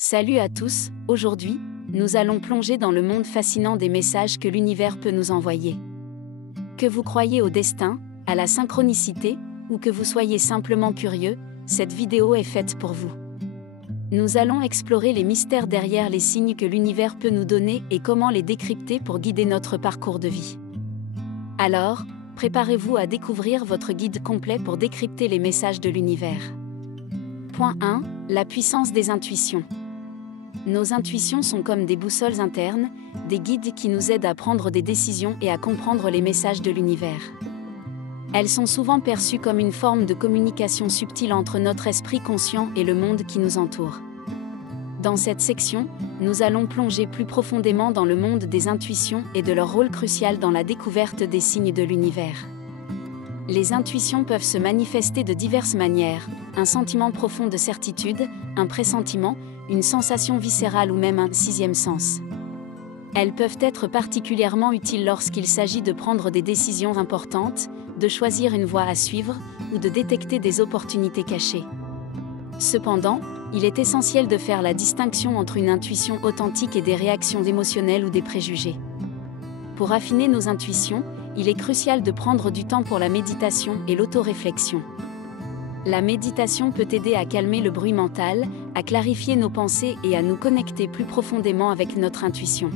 Salut à tous, aujourd'hui, nous allons plonger dans le monde fascinant des messages que l'univers peut nous envoyer. Que vous croyez au destin, à la synchronicité, ou que vous soyez simplement curieux, cette vidéo est faite pour vous. Nous allons explorer les mystères derrière les signes que l'univers peut nous donner et comment les décrypter pour guider notre parcours de vie. Alors, préparez-vous à découvrir votre guide complet pour décrypter les messages de l'univers. Point 1. La puissance des intuitions. Nos intuitions sont comme des boussoles internes, des guides qui nous aident à prendre des décisions et à comprendre les messages de l'univers. Elles sont souvent perçues comme une forme de communication subtile entre notre esprit conscient et le monde qui nous entoure. Dans cette section, nous allons plonger plus profondément dans le monde des intuitions et de leur rôle crucial dans la découverte des signes de l'univers. Les intuitions peuvent se manifester de diverses manières, un sentiment profond de certitude, un pressentiment, une sensation viscérale ou même un sixième sens. Elles peuvent être particulièrement utiles lorsqu'il s'agit de prendre des décisions importantes, de choisir une voie à suivre, ou de détecter des opportunités cachées. Cependant, il est essentiel de faire la distinction entre une intuition authentique et des réactions émotionnelles ou des préjugés. Pour affiner nos intuitions, il est crucial de prendre du temps pour la méditation et l'autoréflexion. La méditation peut aider à calmer le bruit mental, à clarifier nos pensées et à nous connecter plus profondément avec notre intuition.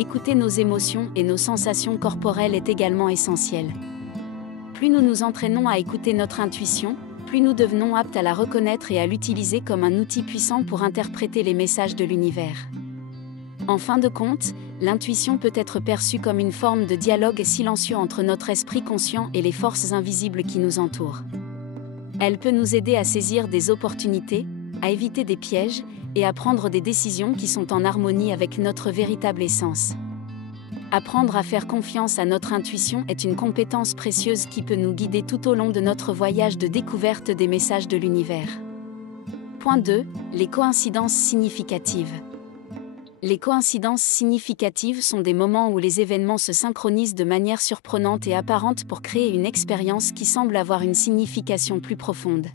Écouter nos émotions et nos sensations corporelles est également essentiel. Plus nous nous entraînons à écouter notre intuition, plus nous devenons aptes à la reconnaître et à l'utiliser comme un outil puissant pour interpréter les messages de l'univers. En fin de compte, l'intuition peut être perçue comme une forme de dialogue silencieux entre notre esprit conscient et les forces invisibles qui nous entourent. Elle peut nous aider à saisir des opportunités, à éviter des pièges, et à prendre des décisions qui sont en harmonie avec notre véritable essence. Apprendre à faire confiance à notre intuition est une compétence précieuse qui peut nous guider tout au long de notre voyage de découverte des messages de l'univers. Point 2. Les coïncidences significatives. Les coïncidences significatives sont des moments où les événements se synchronisent de manière surprenante et apparente pour créer une expérience qui semble avoir une signification plus profonde.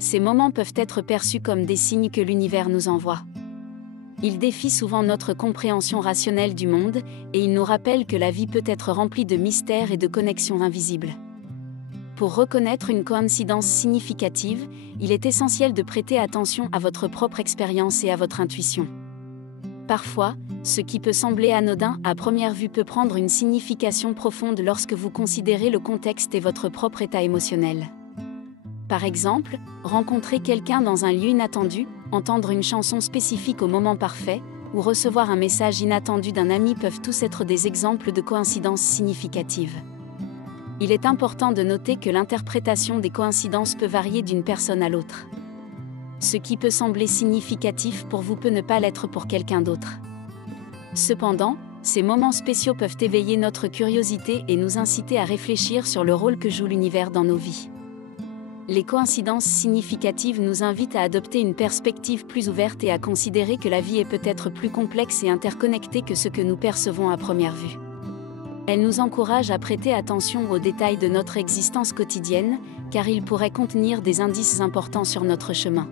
Ces moments peuvent être perçus comme des signes que l'univers nous envoie. Ils défient souvent notre compréhension rationnelle du monde, et ils nous rappellent que la vie peut être remplie de mystères et de connexions invisibles. Pour reconnaître une coïncidence significative, il est essentiel de prêter attention à votre propre expérience et à votre intuition. Parfois, ce qui peut sembler anodin à première vue peut prendre une signification profonde lorsque vous considérez le contexte et votre propre état émotionnel. Par exemple, rencontrer quelqu'un dans un lieu inattendu, entendre une chanson spécifique au moment parfait, ou recevoir un message inattendu d'un ami peuvent tous être des exemples de coïncidences significatives. Il est important de noter que l'interprétation des coïncidences peut varier d'une personne à l'autre. Ce qui peut sembler significatif pour vous peut ne pas l'être pour quelqu'un d'autre. Cependant, ces moments spéciaux peuvent éveiller notre curiosité et nous inciter à réfléchir sur le rôle que joue l'univers dans nos vies. Les coïncidences significatives nous invitent à adopter une perspective plus ouverte et à considérer que la vie est peut-être plus complexe et interconnectée que ce que nous percevons à première vue. Elles nous encouragent à prêter attention aux détails de notre existence quotidienne, car ils pourraient contenir des indices importants sur notre chemin.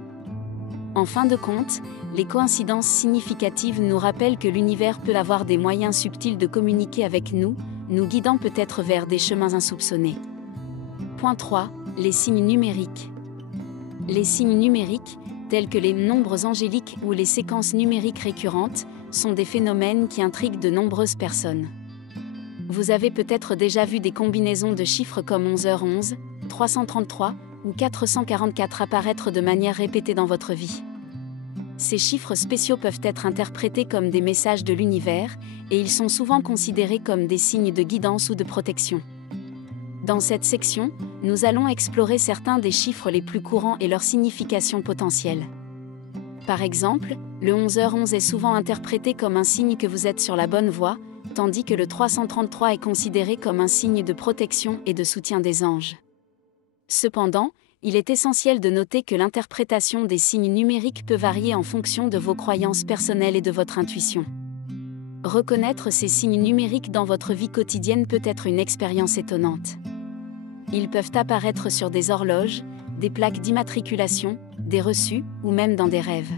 En fin de compte, les coïncidences significatives nous rappellent que l'univers peut avoir des moyens subtils de communiquer avec nous, nous guidant peut-être vers des chemins insoupçonnés. Point 3. Les signes numériques. Les signes numériques, tels que les nombres angéliques ou les séquences numériques récurrentes, sont des phénomènes qui intriguent de nombreuses personnes. Vous avez peut-être déjà vu des combinaisons de chiffres comme 11h11, 333 ou 444 apparaître de manière répétée dans votre vie. Ces chiffres spéciaux peuvent être interprétés comme des messages de l'univers, et ils sont souvent considérés comme des signes de guidance ou de protection. Dans cette section, nous allons explorer certains des chiffres les plus courants et leur signification potentielle. Par exemple, le 11h11 est souvent interprété comme un signe que vous êtes sur la bonne voie, tandis que le 333 est considéré comme un signe de protection et de soutien des anges. Cependant, il est essentiel de noter que l'interprétation des signes numériques peut varier en fonction de vos croyances personnelles et de votre intuition. Reconnaître ces signes numériques dans votre vie quotidienne peut être une expérience étonnante. Ils peuvent apparaître sur des horloges, des plaques d'immatriculation, des reçus, ou même dans des rêves.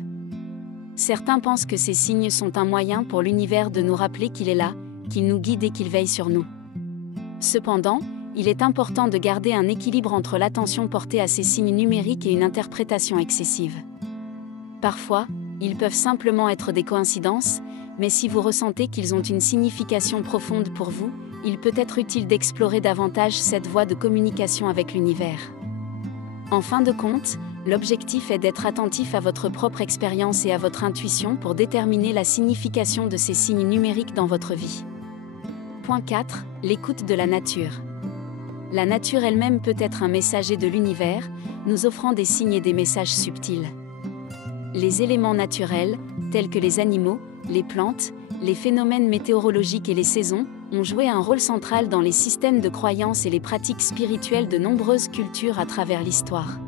Certains pensent que ces signes sont un moyen pour l'univers de nous rappeler qu'il est là, qu'il nous guide et qu'il veille sur nous. Cependant, il est important de garder un équilibre entre l'attention portée à ces signes numériques et une interprétation excessive. Parfois, ils peuvent simplement être des coïncidences, mais si vous ressentez qu'ils ont une signification profonde pour vous, il peut être utile d'explorer davantage cette voie de communication avec l'univers. En fin de compte, l'objectif est d'être attentif à votre propre expérience et à votre intuition pour déterminer la signification de ces signes numériques dans votre vie. Point 4. L'écoute de la nature. La nature elle-même peut être un messager de l'univers, nous offrant des signes et des messages subtils. Les éléments naturels, tels que les animaux, les plantes, les phénomènes météorologiques et les saisons, ont joué un rôle central dans les systèmes de croyances et les pratiques spirituelles de nombreuses cultures à travers l'histoire.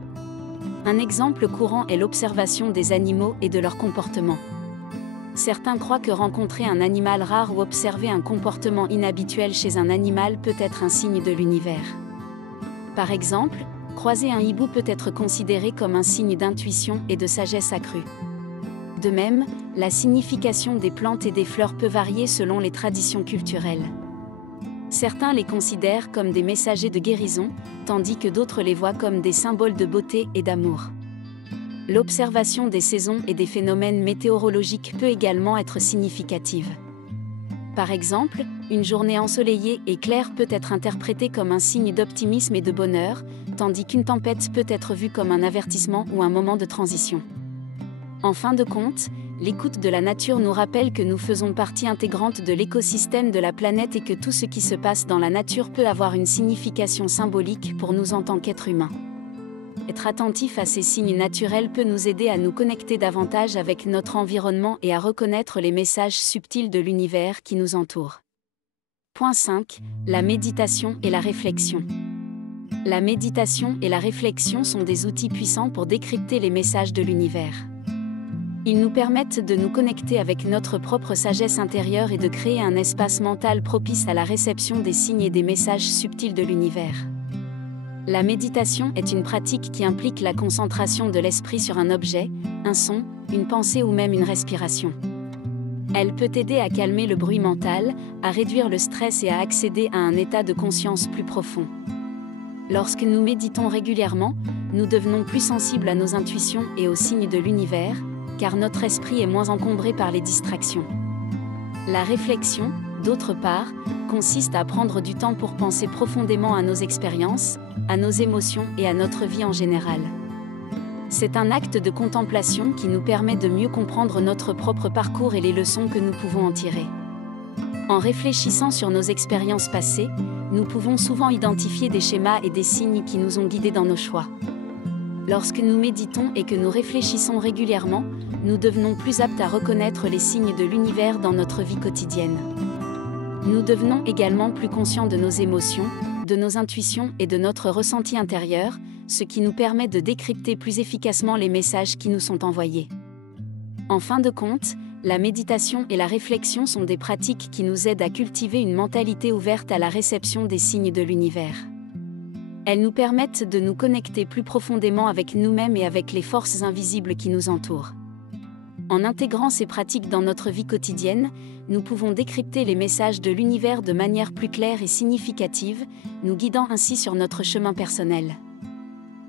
Un exemple courant est l'observation des animaux et de leur comportement. Certains croient que rencontrer un animal rare ou observer un comportement inhabituel chez un animal peut être un signe de l'univers. Par exemple, croiser un hibou peut être considéré comme un signe d'intuition et de sagesse accrue. De même, la signification des plantes et des fleurs peut varier selon les traditions culturelles. Certains les considèrent comme des messagers de guérison, tandis que d'autres les voient comme des symboles de beauté et d'amour. L'observation des saisons et des phénomènes météorologiques peut également être significative. Par exemple, une journée ensoleillée et claire peut être interprétée comme un signe d'optimisme et de bonheur, tandis qu'une tempête peut être vue comme un avertissement ou un moment de transition. En fin de compte, l'écoute de la nature nous rappelle que nous faisons partie intégrante de l'écosystème de la planète et que tout ce qui se passe dans la nature peut avoir une signification symbolique pour nous en tant qu'êtres humains. Être attentif à ces signes naturels peut nous aider à nous connecter davantage avec notre environnement et à reconnaître les messages subtils de l'univers qui nous entoure. Point 5. La méditation et la réflexion. La méditation et la réflexion sont des outils puissants pour décrypter les messages de l'univers. Ils nous permettent de nous connecter avec notre propre sagesse intérieure et de créer un espace mental propice à la réception des signes et des messages subtils de l'univers. La méditation est une pratique qui implique la concentration de l'esprit sur un objet, un son, une pensée ou même une respiration. Elle peut aider à calmer le bruit mental, à réduire le stress et à accéder à un état de conscience plus profond. Lorsque nous méditons régulièrement, nous devenons plus sensibles à nos intuitions et aux signes de l'univers, car notre esprit est moins encombré par les distractions. La réflexion, d'autre part, consiste à prendre du temps pour penser profondément à nos expériences, à nos émotions et à notre vie en général. C'est un acte de contemplation qui nous permet de mieux comprendre notre propre parcours et les leçons que nous pouvons en tirer. En réfléchissant sur nos expériences passées, nous pouvons souvent identifier des schémas et des signes qui nous ont guidés dans nos choix. Lorsque nous méditons et que nous réfléchissons régulièrement, nous devenons plus aptes à reconnaître les signes de l'univers dans notre vie quotidienne. Nous devenons également plus conscients de nos émotions, de nos intuitions et de notre ressenti intérieur, ce qui nous permet de décrypter plus efficacement les messages qui nous sont envoyés. En fin de compte, la méditation et la réflexion sont des pratiques qui nous aident à cultiver une mentalité ouverte à la réception des signes de l'univers. Elles nous permettent de nous connecter plus profondément avec nous-mêmes et avec les forces invisibles qui nous entourent. En intégrant ces pratiques dans notre vie quotidienne, nous pouvons décrypter les messages de l'univers de manière plus claire et significative, nous guidant ainsi sur notre chemin personnel.